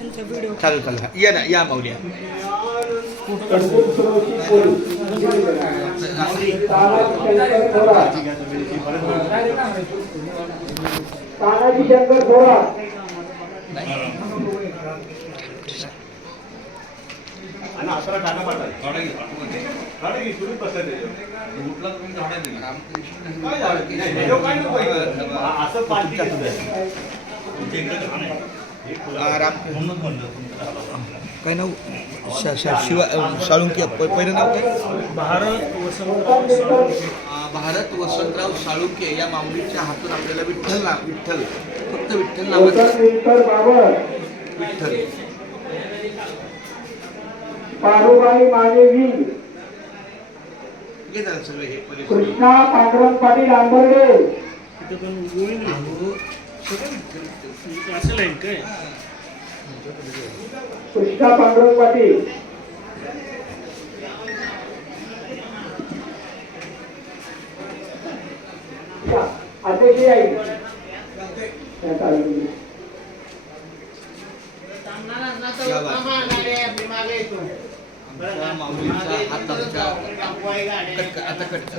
चालेल चालेल हा. या ना या माऊली या. तानाजी शंकर थोरात काय नाव शिवा साळुंके पहिलं नाव काय भारत वसंतराव साळुंके या माऊलीच्या हातून आपल्याला विठ्ठल फक्त विठ्ठल नावाचं विठ्ठल पारुबाई मानेवी हे झालं सगळं हे परिसर कृष्णा पांडुरंग पाटील आंबर्डे असं लाईन काय कृष्णा पांडुरंग पाटील अध्यक्ष आई माऊलीचा हात आमच्या आता कट